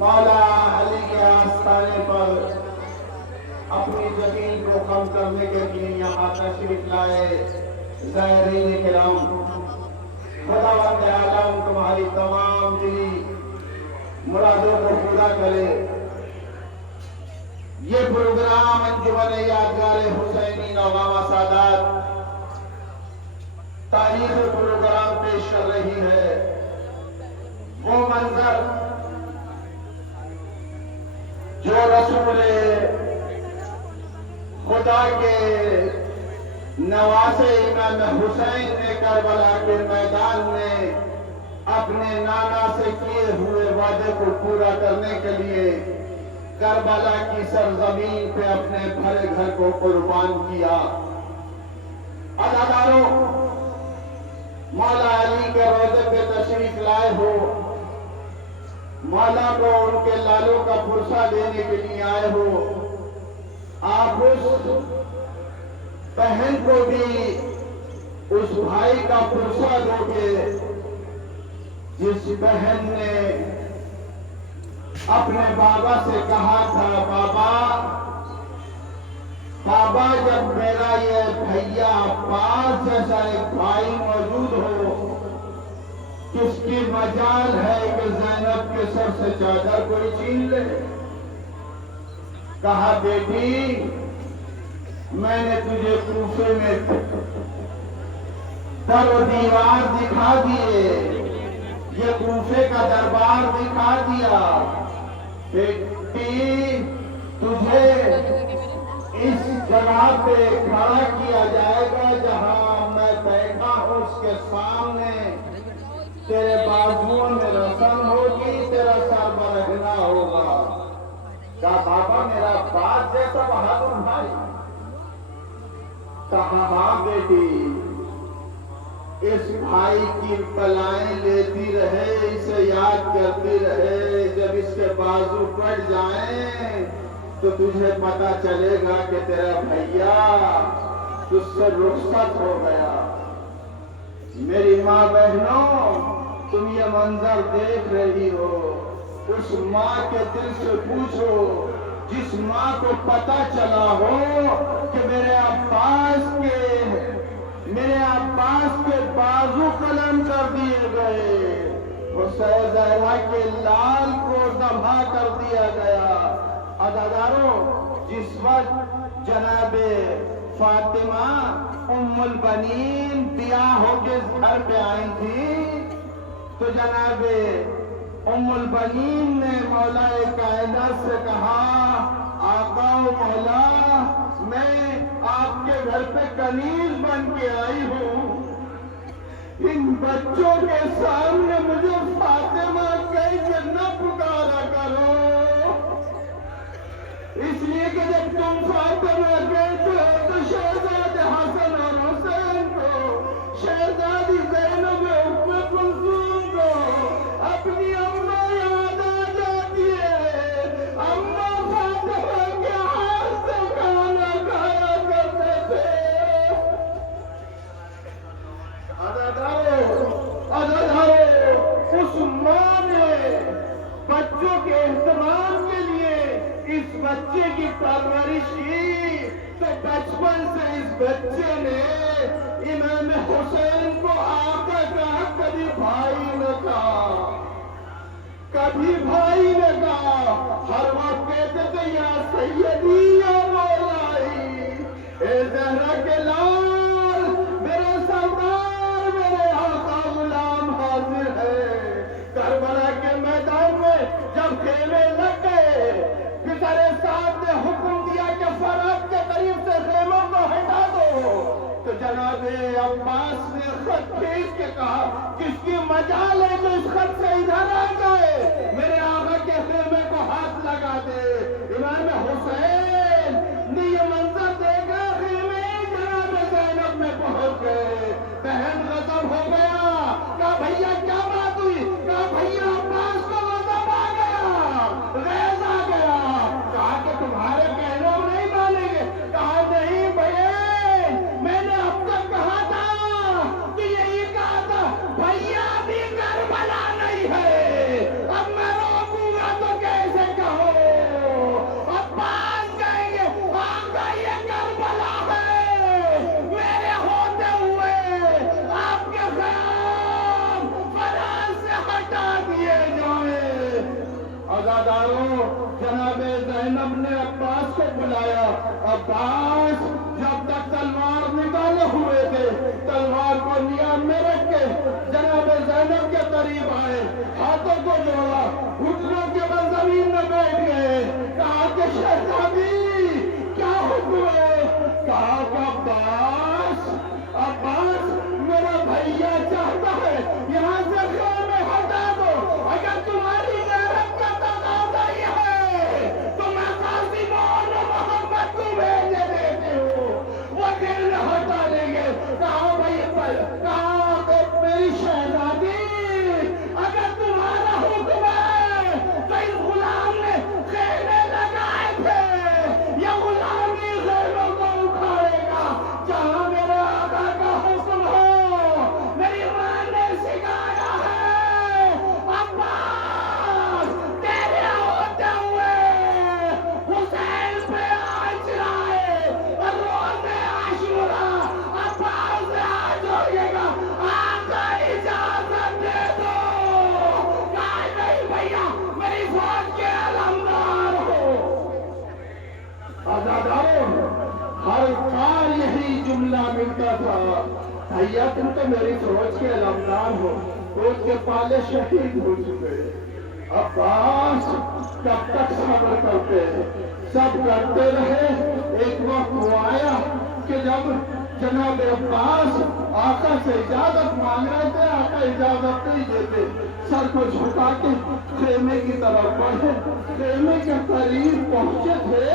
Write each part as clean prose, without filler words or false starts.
مولا علی کے آستانے پر اپنی یقین کو کم کرنے کے لیے یہاں تشریف لائے زائرین کرام، خداوند عالم تمہاری تمام دلی مرادوں کو پورا کرے۔ یہ پروگرام انجمن یادگار حسینی نوگاما سادات تاریخ پروگرام پیش کر رہی ہے۔ وہ منظر جو رسول خدا کے نواسے امام حسین نے کربلا کے میدان میں اپنے نانا سے کیے ہوئے وعدے کو پورا کرنے کے لیے کربلا کی سرزمین پہ اپنے بھرے گھر کو قربان کیا۔ عزاداروں، مولا علی کے روضے پہ تشریف لائے ہو، مولا کو ان کے لالوں کا پرسہ دینے کے لیے آئے ہو، آپ اس بہن کو بھی اس بھائی کا پرسہ دو گے جس بہن نے اپنے بابا سے کہا تھا، بابا جب میرا یہ بھیا عباس جیسا ایک بھائی موجود ہو، کس کی مجال ہے کہ زینب کے سر سے چادر کوئی چھین لے؟ کہا بیٹی، میں نے تجھے کوفے میں در و دیوار دکھا دیے، یہ کوفے کا دربار دکھا دیا، بیٹی تجھے اس جگہ پہ کھڑا کیا جائے گا جہاں میں بیٹھا ہوں، اس کے سامنے تیرے بازوؤں میں رسم ہوگی، تیرا سر برہنا ہوگا۔ کہا بابا میرا باپ جیسا بہادر بھائی؟ کہا ہاں بیٹی، اس بھائی کی بلائیں لیتی رہے، اسے یاد کرتی رہے، جب اس کے بازو کٹ جائیں تو تجھے پتا چلے گا کہ تیرا بھیا تجھ سے رخصت ہو گیا۔ میری ماں بہنوں، تم یہ منظر دیکھ رہی ہو، اس ماں کے دل سے پوچھو جس ماں کو پتا چلا ہو کہ میرے عباس کے بازو قلم کر دیے گئے، حسین زہرا کے لال کو ذبح کر دیا گیا۔ عزاداروں، جس وقت جناب فاطمہ ام البنین بیاہ ہو کے گھر پہ آئی تھی تو جناب ام البنین نے مولا کائنات سے کہا، آقا و مولا، میں آپ کے گھر پہ کنیز بن کے آئی ہوں، ان بچوں کے سامنے مجھے فاطمہ کہہ کے نہ پکارا کرو، اس لیے کہ جب تم فاطمہ کہتے ہو تو شہزادے حسن اور حسین کو، شہزادی زینب ام کلثوم کو اپنی اماں یاد آ جاتی ہے، اماں فاطمہ کے ہاتھ سے کھانا کھایا کرتے تھے۔ عزاداروں، اس ماں نے بچوں کے اہتمام کے لیے اس بچے کی پرورش کی تو بچپن سے اس بچے نے امام حسین کو آقا کہا، کبھی بھائی نہ کہا، کبھی بھائی نے کہا، ہر وقت کہتے تھے یا سیدی یا مولائی، اے زہرا کے لال، میرے سردار، میرے آقا غلام حاضر ہے۔ کربلا کے میدان میں جب خیمے لگ گئے، پسر صاحب نے حکم دیا کہ فرات کے قریب سے خیموں کو ہٹا دو، تو جناب عباس نے خط کھینچ کے کہا، کس کی مجال ہے جو اس خط سے ادھر آ جائے، میرے آقا کے خیمے کو ہاتھ لگا دے۔ امام حسین نے یہ منظر دیکھا، خیمے جناب زینب میں پہنچ گئے، بہن غضب ہو گیا، کہا بھیا کیا بات ہوئی؟ کہا بھیا عباس کو غضب آ گیا، غیظ آ گیا، کہا کہ تمہارے کہنے نہیں مانیں گے، کہا نہیں بھائی، میں نے اب تک کہا تھا کہ یہی کہا تھا، بھیا بھی کربلا نہیں ہے، اب میں رو بلایا. عباس جب تک تلوار نکالے ہوئے تھے تلوار کو نیام میں رکھ کے جناب زینب کے قریب آئے, ہاتھوں کو جوڑا, گھٹنوں کے بل زمین میں بیٹھ گئے. کہا کہ شہزادی کیا حکم ہے؟ کہا کہ عباس میرا بھیا چاہتا ہے یہاں سے خیمے ہٹا دو. اگر تمہاری غیرت کا تقاضا یہ ہے تو میں قاسم اور محمد کو بھیجے دیتے ہوں, وہ دل ہٹا لیں گے. کہا بھائی کہا کہ میری شہزادی اگر تمہارا حکم ہے تو اس غلام نے خیمے لگائے تھے, یہ غلام ہی خیموں کو اکھاڑے گا. جہاں میرے آقا کا حکم ہو, میری ماں نے سکھایا ہے عباس تیرے ہوتے ہوئے حسین پہ آنچ چلائے اور روزے عاشورا عباس سے آج ہوئے گا. آقا اجازت دے دو. کہا نہیں بھیا میری فوج کے علمدار ہو. آزاداروں ہر بار یہی جملہ ملتا تھا, بھیا تم تو میری فوج کے علمدار ہو, فوج کے پالے شہید ہو چکے. عباس کب تک صبر کرتے, سب کرتے رہے. ایک وقت وہ آیا کہ جب جناب عباس آقا سے اجازت مانگ رہے تھے, آقا اجازت نہیں دیتے. سر کو جھکا کے خیمے کی طرف بڑھے. خیمے کے قریب پہنچے تھے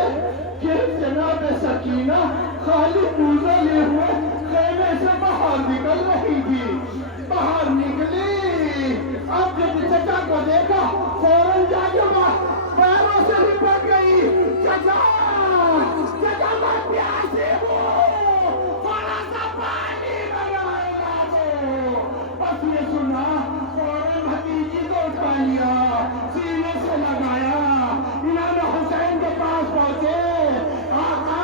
کہ جناب سکینہ خالی پوزہ لیے ہوئے خیمے سے باہر نکل رہی تھی. باہر نکلی, اب جب چچا کو دیکھا فوراً جا کے پیروں سے لپٹ گئی. چچا میں پیاسے ہوں, تھوڑا سا پانی منگائے گا تو. بس یہ سنا فوراً بھتیجی کو اٹھا لیا, سینے سے لگایا, امام حسین کے پاس پہنچے. آقا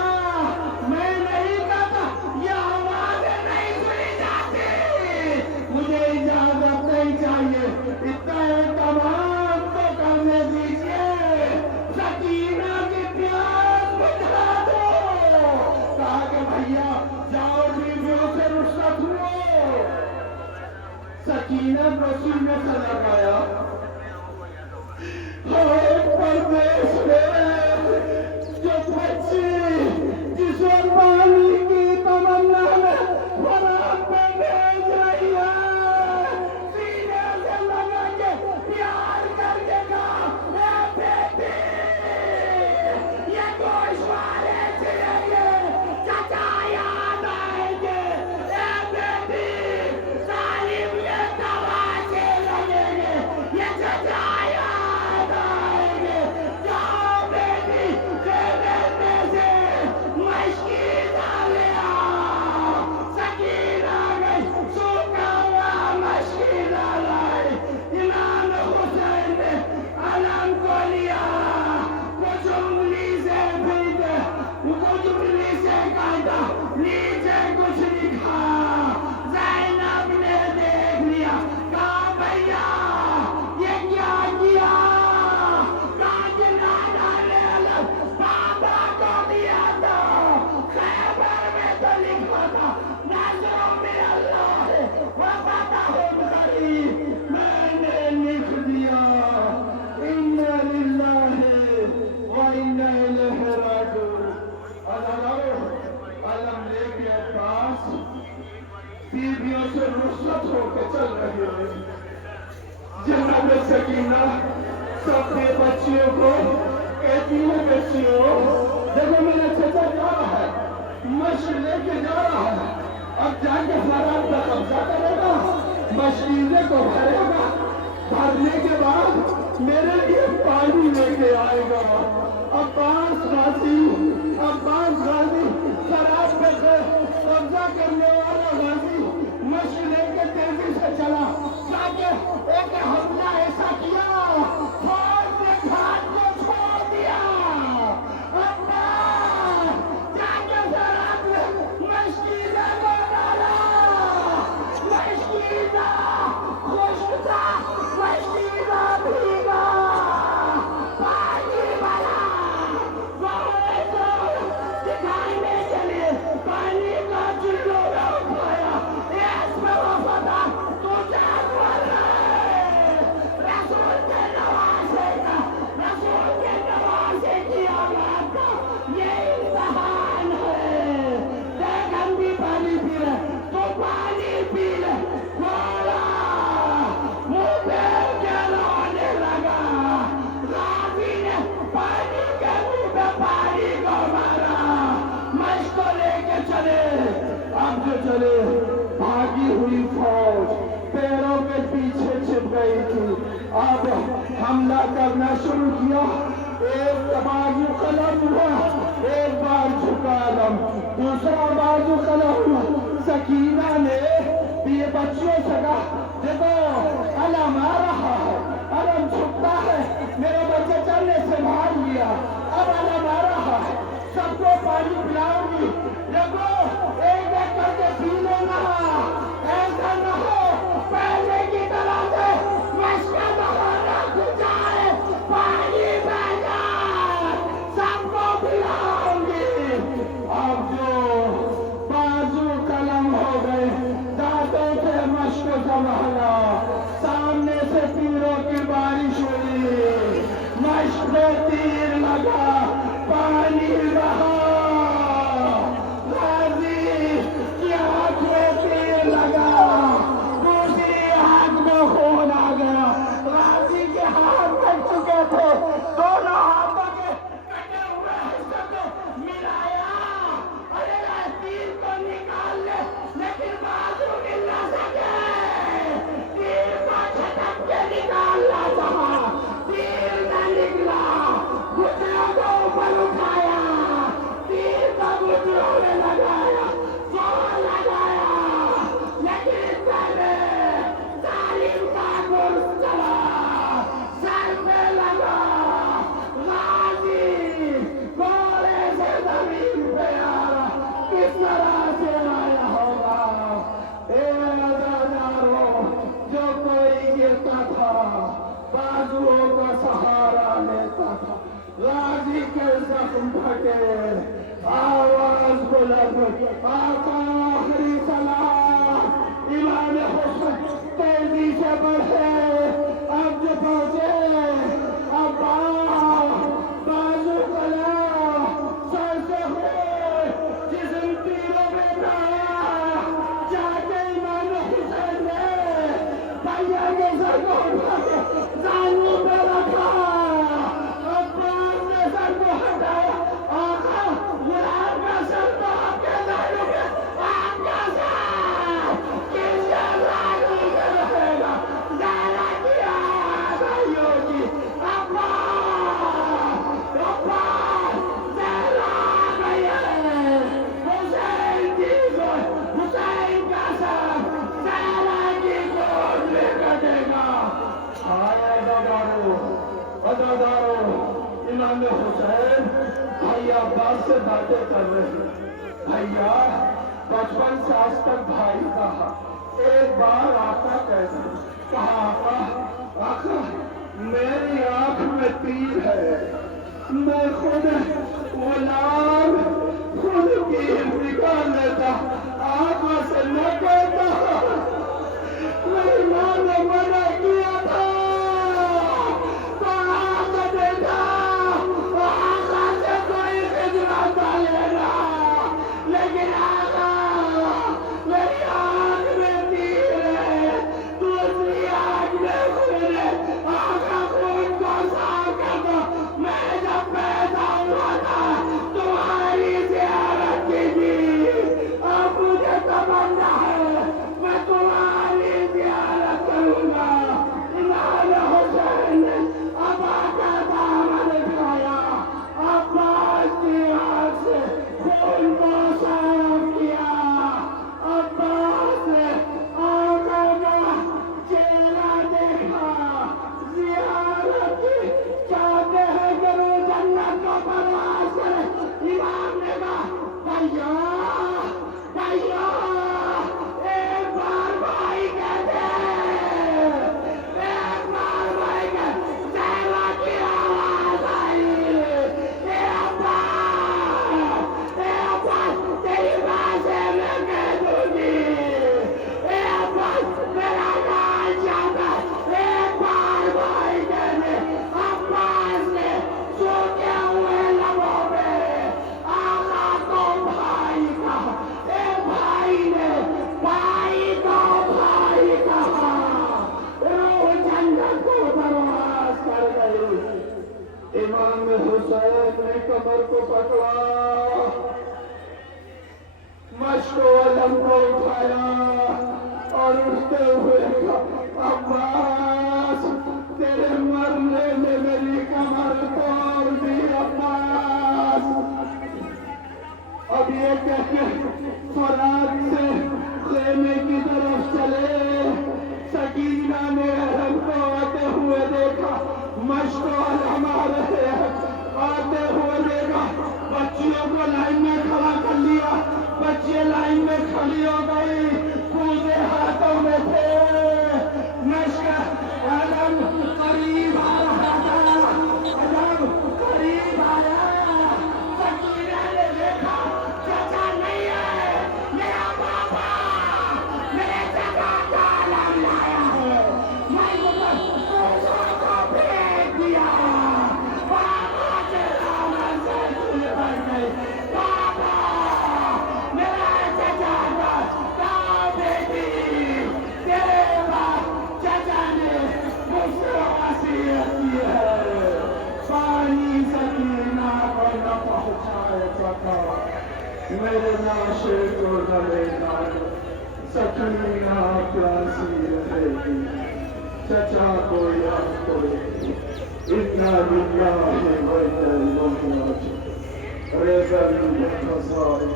میں نہیں کہتا, یہ آوازیں نہیں سنی جاتی, مجھے اجازت نہیں چاہیے, اتنا اہتمام تو کرنے دیجیے, سکینہ کی پیاس بجھا دو. کہا کہ بھیا جاؤ بیویوں سے رخصت ہو. سکینہ کو سینے سے لگایا. ہر پردیس میں جو بچی جس اور پانی کی تمنا میں فرام پہ بھیج رہی ہے, سینے سے لگا کے پیار کر کے کہا اے بیٹی یہ گوشت والے چلیں گے, چچا یاد آئیں گے. اے بیٹی تعلیم کے تماشے لگیں گے, یہ چچا یاد آئیں گے. جاؤ بیٹی خیمے میں سے مشکینہ لے آؤ. سکینہ گئی, سوکھا ہوا مشکینہ لائی. امام حسین نے علم کو لیا, کچھ انگلی سے پھیرتے, کچھ انگلی سے کاٹا, نیچے کچھ لکھا. زینب نے دیکھ لیا, کہا بھیا یہ کیا کیا؟ کہا کہ نانا نے علم بابا کو دیا تھا, خیبر میں تو لکھا تھا نظر من اللہ و فتح قریب. میں نے لکھ دیا انا للہ و انا الیہ راجعون. علم لے کے عباس بیویوں سے رخصت ہو کے چل رہے ہیں. جناب سکینہ سب کے بچیوں کو کہتی ہے, بچیوں دیکھو میرا چچا جا رہا ہے, مشق لے کے جا رہا ہے, اب جا کے حالات کا قبضہ کرے گا, مشکیزے کو بھرے گا, بھرنے کے بعد میرے لیے پانی لے کے آئے گا. عباس غازی شراب پہ قبضہ کرنے والا غازی مشق لے کے تیزی سے چلا, تاکہ ایک حملہ ایسا کیا فوج نے گھاٹ کو چھوڑ دیا. عباس جا کے شراب میں مشکیزہ کو ڈالا. مشکیزہ خشک تھا, مشکیزہ بھیگا, پانی بھرا, گئی تھی. اب حملہ کرنا شروع کیا. ایک بازو قلم ہوا, ایک بار جھکا علم, دوسرا بازو قلم ہوا. سکینہ نے یہ بچیوں سے کہا دیکھو علم آ رہا ہے, علم جھکتا ہے, میرے بچے چلنے سے بھاگ لیا, اب علم آ رہا ہے, سب کو پانی پلاؤں گی, دیکھو ایک ایک کر کے پی لینا, ایسا نہ ہو پہلے کی طرح سے مشکل بہانا جائے, پانی بہ جائے, سب کو پلاؤں گی. اب جو بازو قلم ہو گئے, دانتوں سے مشق سنبھالا, سامنے سے تیروں کی بارش ہوئی, مشق میں تیر لگا, پانی بہا, غازی کی آنکھ میں تیر لگا, دوسری آنکھ میں خون آ گیا. غازی کے ہاتھ میں چکے تھے, دونوں ہاتھوں کے کٹے ہوئے حصے کو ملایا, ارے تیر کو نکال لے, لیکن بازو مل نہ سکے. تیر کو چھٹک کے نکالنا چاہا, تیر نہ نکلا, گھٹنوں کو اوپر اٹھایا, تیر کو گھٹنوں میں لگایا, زور لگایا, لیکن پہلے ظالم کا گرز چلا, سر پہ لگا. غازی گھوڑے سے زمین پہ آیا, کس طرح سے آیا ہوگا. اے عزادارو, جو کوئی گرتا تھا بازوؤں کا سہارا لیتا تھا. غازی کے زخم پھٹے, آواز بلند, آقا آخری سلام. امام حسن تیزی سے بڑھے, اب جو پہنچے, اب بازو قلم سر سے ہوئے, جسم تیروں میں ڈالا, جا کے امام حسین نے بھیا کے سر کو اٹھا کے زانوں پہ رکھا, عباس نے سر کو ہٹایا, آقا غلام کا سر تو آپ کے زانوں پہ, آپ کا سر کس کے زانوں پہ رہے گا. زہرا کی بھائیوں کی, عباس, زہرا گئی ہے, حسین کی گود, حسین کا سر زہرا کی گود میں کٹے گا. عزادارو, امام حسین بھائی عباس سے باتیں کر رہے ہیں. بھیا بچپن سے آج تک بھائی کہا, ایک بار آقا کہتے, کہا آقا میری آنکھ میں تیر ہے, میں خود غلام, خود تیر نکال لیتا, آقا سے نہ کہتا. میری ماں نے منع کیا تھا, تو آقا دیتا, آقا سے کوئی خدمت نہ لینا, لیکن آقا میری آنکھ میں تیر ہے, دوسری آنکھ میں خون ہے, آقا خون کو صاف کر دو. میں جب پیدا ہوا تھا تمہاری زیارت کی تھی, اب مجھے تمنا ہے میں آتے ہوئے عباس تیرے مرنے نے میری کمر توڑ دی عباس. اب یہ کہہ کے فرات سے خیمے کی طرف چلے. سکینہ نے اہم کو آتے ہوئے دیکھا, مشتعل ہمارے آتے ہوئے دیکھا, بچیوں کو لائن میں کھڑا کر لیا. بچے لائن میں کھڑی ہو گئی, کوزے ہاتھوں میں تھے. نشک علم قریب آ رہا تھا, علم قریب آیا. سکینہ نے دیکھا چچا نہیں ہے, میرا بابا میرے چچا کا علم لایا ہے. میں کوزوں کو پھینک دیا. بابا کے دامن سے دل بھر گئی. بابا میرا چچا کا بیٹی, تیرے باپ چچا نے مجھ سے وصیت کی ہے, پانی سکینہ کو نہ پہنچائے سکا. میرے ناشے کو نہ لے جائے, سکینہ پیاسی رہے گی, چچا کو یاد کرے. اِنَّا لِلَّهِ وَإِنَّا إِلَيْهِ رَاجِعُونَ. رضا الخزائن